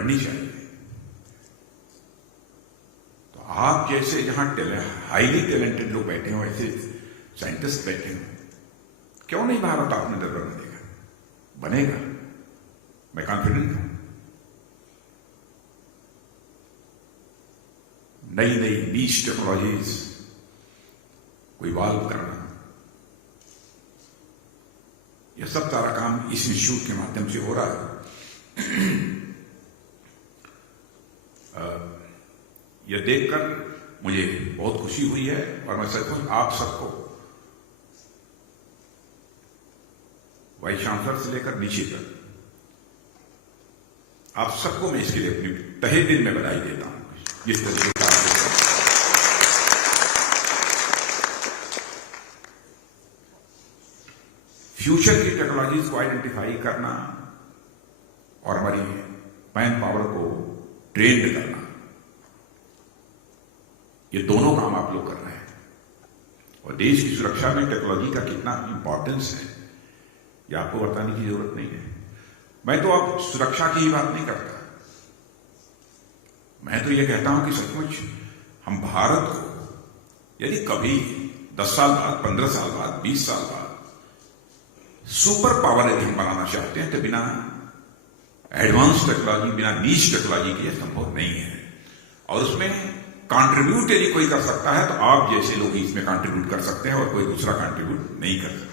बढ़नी चाहिए। तो आप जैसे जहां हाईली टैलेंटेड लोग बैठे हो, ऐसे साइंटिस्ट बैठे हो, क्यों नहीं भारत आत्मनिर्भर बनेगा? बनेगा, मैं कॉन्फिडेंट हूं। नई नई नीश टेक्नोलॉजीज को इवॉल्व करना, यह सब सारा काम इस इंस्टीट्यूट के माध्यम से हो रहा है। यह देखकर मुझे बहुत खुशी हुई है और मैं सचमुच आप सबको, वाइस चांसलर से लेकर नीचे तक, आप सबको मैं इसके लिए अपनी तहे दिल में बधाई देता हूं। जिस तरीके से फ्यूचर की टेक्नोलॉजीज को आइडेंटिफाई करना और हमारी मैन पावर को ट्रेंड करना, ये दोनों काम आप लोग कर रहे हैं। और देश की सुरक्षा में टेक्नोलॉजी का कितना इंपॉर्टेंस है, ये आपको बताने की जरूरत नहीं है। मैं तो अब सुरक्षा की ही बात नहीं करता, मैं तो ये कहता हूं कि सचमुच हम भारत को यदि कभी 10 साल बाद, 15 साल बाद, 20 साल बाद सुपर पावर यदि हम बनाना चाहते हैं, तो बिना एडवांस टेक्नोलॉजी, बिना नीश टेक्नोलॉजी के संभव नहीं है। और उसमें कंट्रीब्यूट यदि कोई कर सकता है, तो आप जैसे लोग इसमें कंट्रीब्यूट कर सकते हैं और कोई दूसरा कंट्रीब्यूट नहीं कर सकता।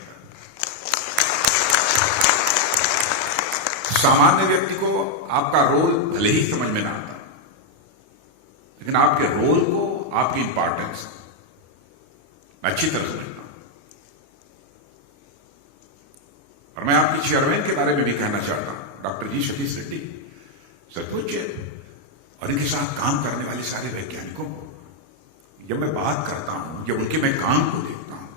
सामान्य व्यक्ति को आपका रोल भले ही समझ में ना आता, लेकिन आपके रोल को, आपकी इंपॉर्टेंस अच्छी तरह समझना। और मैं आपकी चेयरमैन के बारे में भी कहना चाहता हूं, डॉक्टर जी सतीश रेड्डी, सचमुच और इनके साथ काम करने वाले सारे वैज्ञानिकों को जब मैं बात करता हूं, जब उनके मैं काम को देखता हूं,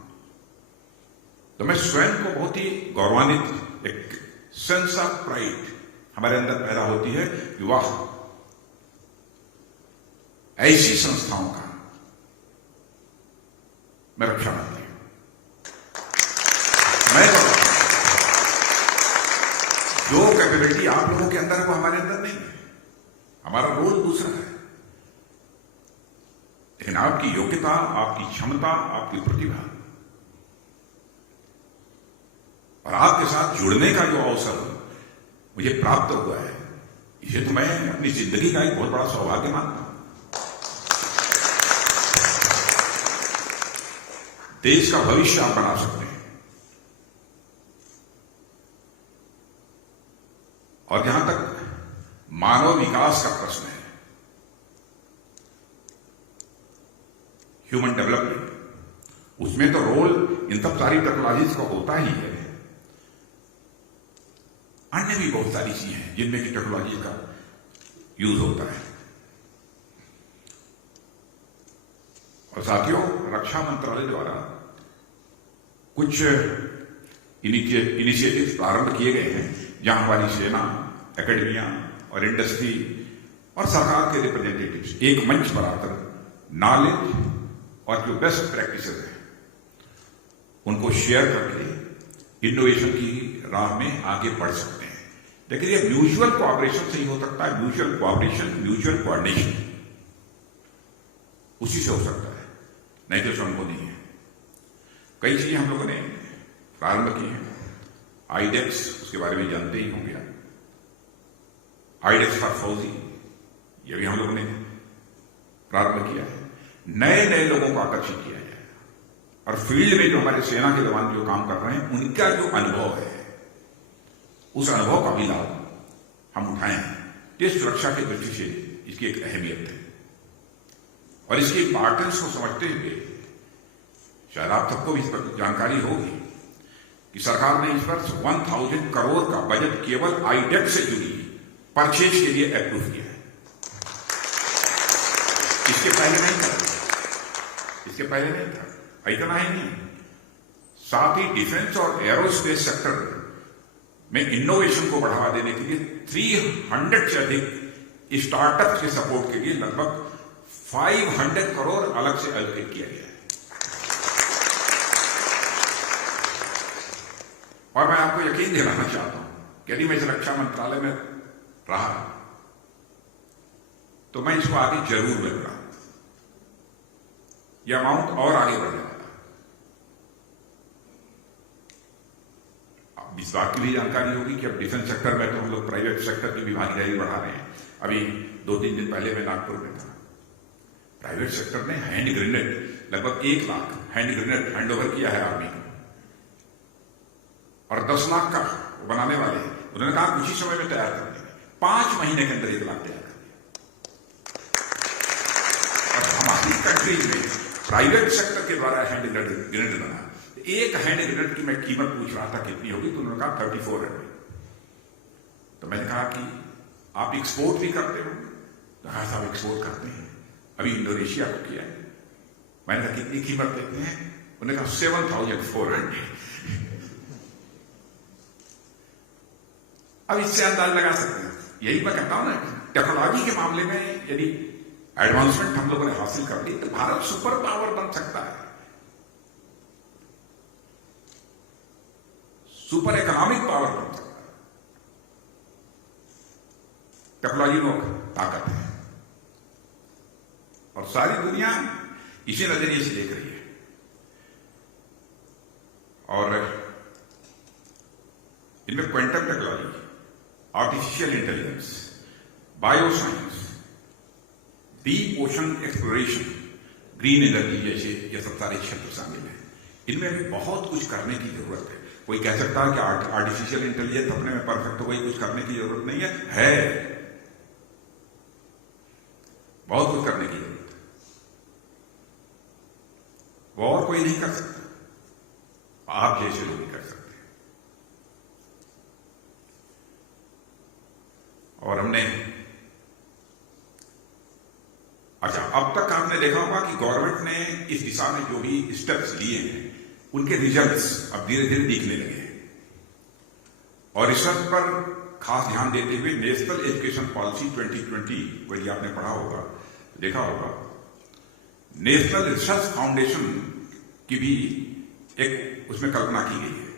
तो मैं स्वयं को बहुत ही गौरवान्वित, एक सेंस ऑफ प्राइड हमारे अंदर पैदा होती है कि वाह, ऐसी संस्थाओं का मैं रक्षा करती हूं। मैं जो कैपेबिलिटी आप लोगों के अंदर है वो हमारे अंदर नहीं है, हमारा रोल दूसरा है। लेकिन आपकी योग्यता, आपकी क्षमता, आपकी प्रतिभा और आपके साथ जुड़ने का जो अवसर मुझे प्राप्त हुआ है, इसे तो मैं अपनी जिंदगी का एक बहुत बड़ा सौभाग्य मानता हूं। देश का भविष्य आप बना सकते हैं। और जहां तक मानव विकास का प्रश्न है, ह्यूमन डेवलपमेंट, उसमें तो रोल इन सब सारी टेक्नोलॉजीज का होता ही है। अन्य भी बहुत सारी चीजें हैं जिनमें की टेक्नोलॉजी का यूज होता है। और साथियों, रक्षा मंत्रालय द्वारा कुछ इनिशिएटिव्स प्रारंभ किए गए हैं, जहां हमारी सेना, एकेडमिया और इंडस्ट्री और सरकार के रिप्रेजेंटेटिव्स एक मंच पर आकर नॉलेज और जो बेस्ट प्रैक्टिसेस है उनको शेयर करके इनोवेशन की राह में आगे बढ़ सकते हैं। लेकिन ये म्यूचुअल कोऑपरेशन से ही हो सकता है, म्यूचुअल कोऑपरेशन, म्यूचुअल कोऑर्डिनेशन, उसी से हो सकता है, नहीं तो संभव नहीं है। कई चीजें हम लोगों ने प्रारंभ की हैं। आईडेक्स, उसके बारे में जानते ही होंगे आप, आईडेक्स फॉर फौजी, ये भी हम लोगों ने प्रारंभ किया है। नए नए लोगों को आकर्षित किया जाए और फील्ड में जो हमारे सेना के जवान जो काम कर रहे हैं, उनका जो अनुभव है, उस अनुभव का भी लाभ हम उठाएं। देश सुरक्षा की दृष्टि से इसकी एक अहमियत है और इसकी इंपॉर्टेंस को समझते हुए शायद आप सबको भी इस पर जानकारी होगी कि सरकार ने इस वर्ष 1000 करोड़ का बजट केवल आईडेक्स से जुड़ी परचेज के लिए अप्रूव किया है। इसके पहले नहीं था, इसके पहले नहीं था। इतना ही नहीं, साथ ही डिफेंस और एरोस्पेस सेक्टर में इनोवेशन को बढ़ावा देने के लिए 300 से अधिक स्टार्टअप के सपोर्ट के लिए लगभग 500 करोड़ अलग से एलोकेट किया गया है। और मैं आपको यकीन दिलाना चाहता हूं कि यदि मैं इस रक्षा मंत्रालय में रहा तो मैं इसको आगे जरूर बढ़ूंगा, यह अमाउंट और आगे बढ़ जाएगा। अब इस बात की भी जानकारी होगी कि अब डिफेंस सेक्टर में तो हम लोग प्राइवेट सेक्टर की भी भागीदारी बढ़ा रहे हैं। अभी 2-3 दिन पहले मैं नागपुर में था, प्राइवेट सेक्टर ने हैंड ग्रेनेड लगभग 1 lakh hand grenade hand over किया है आर्मी को, और 10 लाख का बनाने वाले उन्होंने कहा कुछ ही समय में तैयार कर देंगे, 5 महीने के अंदर 1 लाख तैयार कर दिया। और हमारी कंट्री में प्राइवेट सेक्टर के द्वारा हैंड ग्रेनेड बना, एक हैंड ग्रेनेड की मैं कीमत पूछ रहा था कितनी होगी, तो उन्होंने कहा 3400। तो मैंने कहा कि आप एक्सपोर्ट भी करते हो? तो हाँ साहब एक्सपोर्ट करते हैं, अभी इंडोनेशिया को किया है। मैंने कहा कितनी कीमत देते हैं? उन्होंने कहा 7400। अब इससे अंदाज लगा सकते हैं। यही मैं कहता हूं ना, टेक्नोलॉजी के मामले में यदि एडवांसमेंट हम लोगों ने हासिल कर ली तो भारत सुपर पावर बन सकता है, सुपर इकोनॉमिक पावर बन सकता है। टेक्नोलॉजी में ताकत है और सारी दुनिया इसी नजरिए से देख रही है। और इनमें quantum technology, artificial intelligence, bioscience, deep ocean exploration, green energy जैसे ये सब सारे क्षेत्र शामिल हैं। इनमें भी बहुत कुछ करने की जरूरत है। कोई कह सकता है कि आर्टिफिशियल इंटेलिजेंस अपने में परफेक्ट हो गई, कुछ करने की जरूरत नहीं है बहुत कुछ करने की जरूरत है। वो और कोई नहीं कर सकता, आप जैसे लोग नहीं कर सकते। और हमने अच्छा, अब तक आपने देखा होगा कि गवर्नमेंट ने इस दिशा में जो भी स्टेप्स लिए हैं उनके रिजल्ट्स अब धीरे धीरे दिखने लगे हैं। और रिसर्च पर खास ध्यान देते हुए नेशनल एजुकेशन पॉलिसी 2020 को यदि आपने पढ़ा होगा, देखा होगा, नेशनल रिसर्च फाउंडेशन की भी एक उसमें कल्पना की गई है।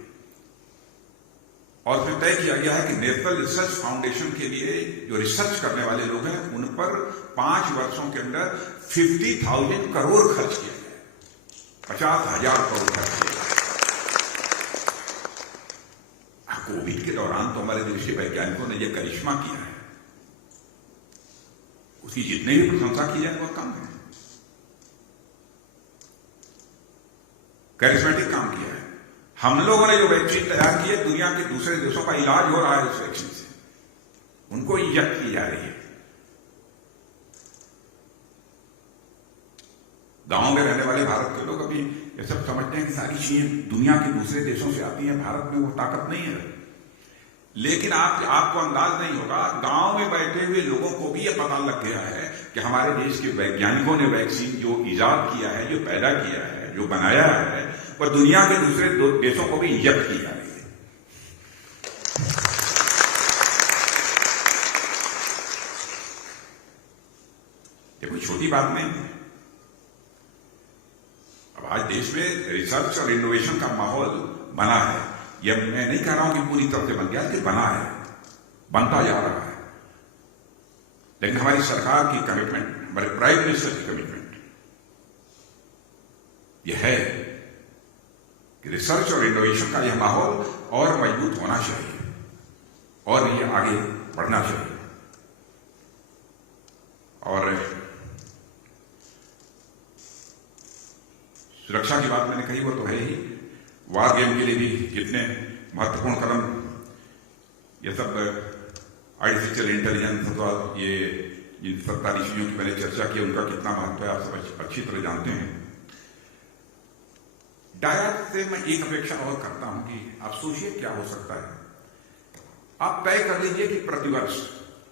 और उसमें तय किया गया है कि नेशनल रिसर्च फाउंडेशन के लिए जो रिसर्च करने वाले लोग हैं उन पर 5 वर्षों के अंदर 50,000 करोड़ खर्च किया जाए, 50,000 करोड़ खर्च किया। कोविड के दौरान तो हमारे देश के वैज्ञानिकों ने यह करिश्मा किया है, उसकी जितने भी प्रशंसा की जाए बहुत कम है। करिश्मेटिक काम किया है। हम लोगों ने जो वैक्सीन तैयार की है, दुनिया के दूसरे देशों का इलाज हो रहा है इस वैक्सीन से, उनको इंजेक्ट की जा रही है। गांव में रहने वाले भारत के लोग अभी ये सब समझते हैं कि सारी चीजें दुनिया के दूसरे देशों से आती हैं, भारत में वो ताकत नहीं है। लेकिन आपको अंदाज नहीं होगा, गांव में बैठे हुए लोगों को भी ये पता लग गया है कि हमारे देश के वैज्ञानिकों ने वैक्सीन जो इजाद किया है, जो पैदा किया है, जो बनाया है, वह दुनिया के दूसरे देशों को भी इंजेक्ट की जा रही है। ये कोई छोटी बात नहीं है। अब आज देश में रिसर्च और इनोवेशन का माहौल बना है। यह मैं नहीं कह रहा हूं कि पूरी तरह से बन गया, कि बना है, बनता जा रहा है। लेकिन हमारी सरकार की कमिटमेंट, हमारे प्राइम मिनिस्टर की कमिटमेंट यह है कि रिसर्च और इनोवेशन का यह माहौल और मजबूत होना चाहिए और ये आगे बढ़ना चाहिए। और सुरक्षा की बात मैंने कही, वो तो है ही। वार गेम के लिए भी कितने महत्वपूर्ण कदम, ये सब आर्टिफिशियल इंटेलिजेंस अथवा ये जिन सरकारी चीजों की मैंने चर्चा की उनका कितना महत्व है आप सब अच्छी तरह जानते हैं। डायट से मैं एक अपेक्षा और करता हूं कि आप सोचिए क्या हो सकता है। आप तय कर लीजिए कि प्रतिवर्ष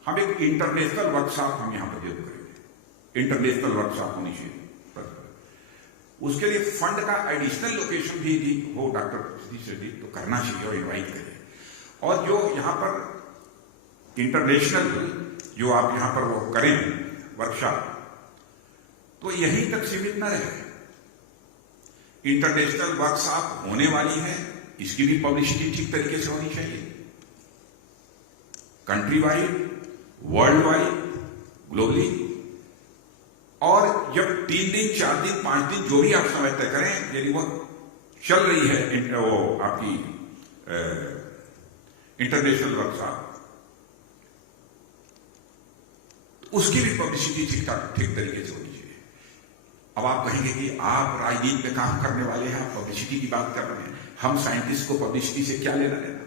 हम एक इंटरनेशनल वर्कशॉप हम यहां पर जरूर करेंगे। इंटरनेशनल वर्कशॉप होनी चाहिए। उसके लिए फंड का एडिशनल लोकेशन भी हो डॉक्टर जी तो करना चाहिए और इनवाइट करें। और जो यहां पर इंटरनेशनल जो आप यहां पर वो करें वर्कशॉप, तो यहीं तक सीमित न रहे। इंटरनेशनल वर्कशॉप होने वाली है, इसकी भी पब्लिसिटी ठीक तरीके से होनी चाहिए। Country wide, world wide, globally. और जब 3 दिन 4 दिन 5 दिन जो भी आप समय तय करें, यदि वो चल रही है वो आपकी इंटरनेशनल वर्कशॉप, उसकी भी पब्लिसिटी ठीक तरीके से होनी चाहिए। अब आप कहेंगे कि आप राजनीति में काम करने वाले हैं, आप पब्लिसिटी की बात कर रहे हैं, हम साइंटिस्ट को पब्लिसिटी से क्या लेना देना।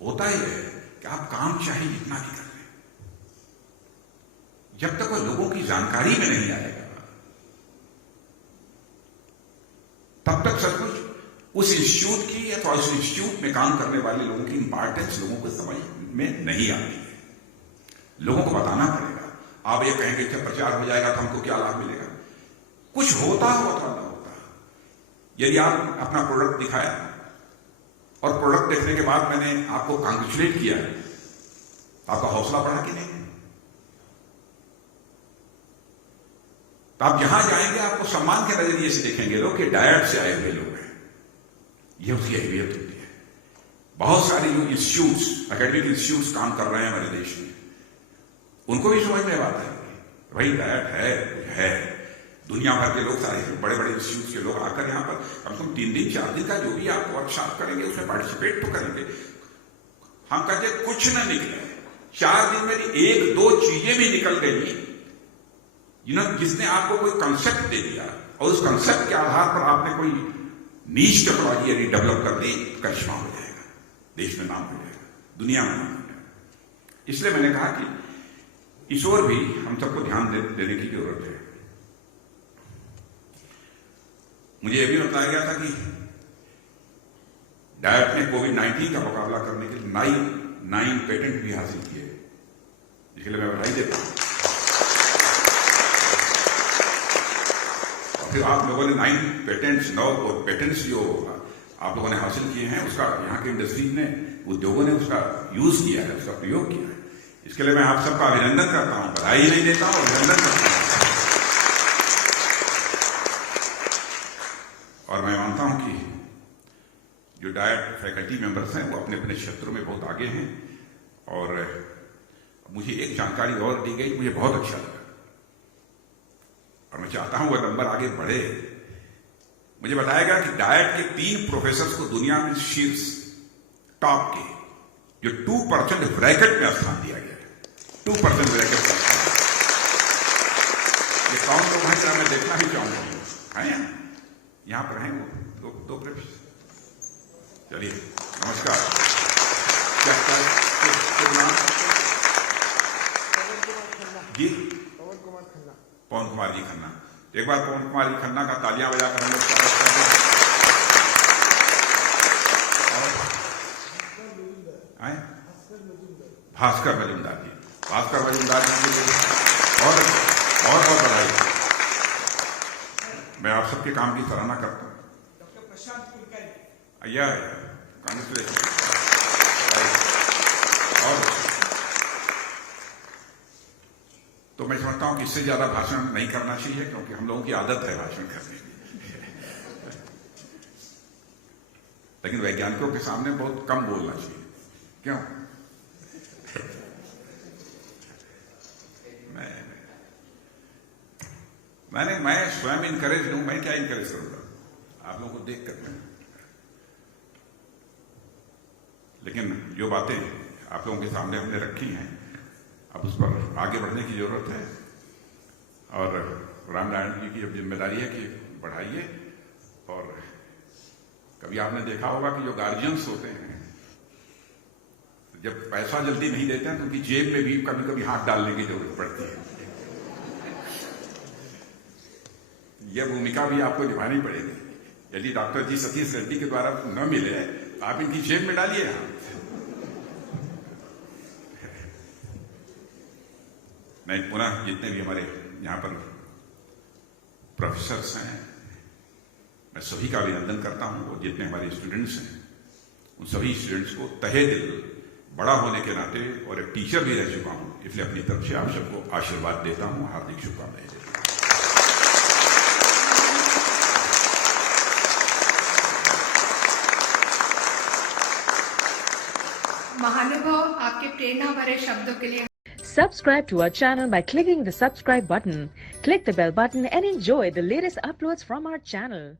होता ही है कि आप काम चाहे जितना भी कर रहे हैं, जब तक वो लोगों की जानकारी में नहीं आएगा, तब तक सब कुछ उस इंस्टीट्यूट की अथवा उस इंस्टीट्यूट में काम करने वाले लोगों की इंपॉर्टेंस लोगों को समझ में नहीं आती है। लोगों को बताना पड़ेगा। आप ये कहेंगे कि प्रचार हो जाएगा तो हमको क्या लाभ मिलेगा, कुछ होता हो अथवा ना होता। यदि आप अपना प्रोडक्ट दिखाया और प्रोडक्ट देखने के बाद मैंने आपको कांग्रेचुलेट किया, आपका हौसला बढ़ा कि नहीं? तो आप जहां जाएंगे आपको सम्मान के नजरिए से देखेंगे लोग कि डायट से आए हुए लोग हैं। यह उसकी अहमियत होती है। बहुत सारे जो इंस्टीट्यूट्स, एकेडमिक इंस्टीट्यूट्स काम कर रहे हैं हमारे देश में, उनको भी समझ में बात है भाई डायट है। दुनिया भर के लोग, सारे बड़े बड़े इंस्टीट्यूट के लोग आकर यहां पर कम से कम 3 दिन 4 दिन का जो भी आप वर्कशॉप करेंगे उसमें पार्टिसिपेट तो करेंगे। हम कहते कुछ न निकले, 4 दिन में 1-2 चीजें भी निकल गई, जिसने आपको कोई कंसेप्ट दे दिया और उस कंसेप्ट के आधार पर आपने कोई नीच टेक्नोलॉजी यदि डेवलप कर दी, करिश्मा हो जाएगा, देश में नाम हो जाएगा, दुनिया में नाम हो जाएगा। इसलिए मैंने कहा कि इस ओर भी हम सबको ध्यान देने की जरूरत है। मुझे यह भी बताया गया था कि डायट ने कोविड-19 का मुकाबला करने के लिए 9 पेटेंट भी हासिल किए, जिसके लिए मैं बधाई देता हूं। और फिर आप लोगों ने 9 पेटेंट्स जो आप लोगों ने हासिल किए हैं, उसका यहाँ के इंडस्ट्री ने, उद्योगों ने उसका यूज किया है, उसका प्रयोग किया है। इसके लिए मैं आप सबका अभिनंदन करता हूं, बधाई नहीं देता हूं, अभिनंदन करता हूं। और मैं मानता हूं कि जो डायट फैकल्टी मेंबर्स हैं वो अपने अपने क्षेत्रों में बहुत आगे हैं। और मुझे एक जानकारी और दी गई, मुझे बहुत अच्छा लगा और मैं चाहता हूं वह नंबर आगे बढ़े। मुझे बताया गया कि डायट के 3 प्रोफेसर को दुनिया में शीर्ष टॉप के जो 2% ब्रैकेट में स्थान दिया गया है, 2% ब्रैकेट में। ये कौन लोग हैं, मैं देखना ही चाहूंगा, है यहां पर हैं वो 2 प्रोफेसर। चलिए नमस्कार। जी पवन कुमार जी खन्ना। एक बार पवन कुमार जी खन्ना का तालियां बजाकर हम लोग स्वागत करते हैं। भास्कर मजूमदार जी, भास्कर मजूमदार जी को और बधाई। मैं आप सबके काम की सराहना करता हूं। डॉक्टर प्रशांत कुलकर्णी, कांग्रेचुलेशन। और तो मैं समझता हूं कि इससे ज्यादा भाषण नहीं करना चाहिए, क्योंकि हम लोगों की आदत है भाषण करने की। लेकिन वैज्ञानिकों के सामने बहुत कम बोलना चाहिए। क्यों? मैं स्वयं इनकरेज हूं, मैं क्या इनकरेज करूंगा आप लोगों को देख कर। लेकिन जो बातें आप लोगों के सामने हमने रखी हैं, अब उस पर आगे बढ़ने की जरूरत है। और रामनारायण जी की अब जिम्मेदारी है कि बढ़ाइए। और कभी आपने देखा होगा कि जो गार्जियंस होते हैं, जब पैसा जल्दी नहीं देते हैं तो उनकी जेब में भी कभी कभी हाथ डालने की जरूरत पड़ती है। यह भूमिका भी आपको निभानी पड़ेगी। यदि डॉक्टर जी सतीश रेड्डी के द्वारा न मिले, आप इनकी जेब में डालिए हाथ। मैं पुनः जितने भी हमारे यहां पर प्रोफेसर्स हैं, मैं सभी का अभिनंदन करता हूं। और जितने हमारे स्टूडेंट्स हैं, उन सभी स्टूडेंट्स को तहे दिल, बड़ा होने के नाते और एक टीचर भी रह चुका हूं, इसलिए अपनी तरफ से आप सबको आशीर्वाद देता हूं, हार्दिक शुभकामनाएं देता हूं। महानुभाव, आपके प्रेरणा भरे शब्दों के लिए Subscribe to our channel by clicking the subscribe button. Click the bell button and enjoy the latest uploads from our channel.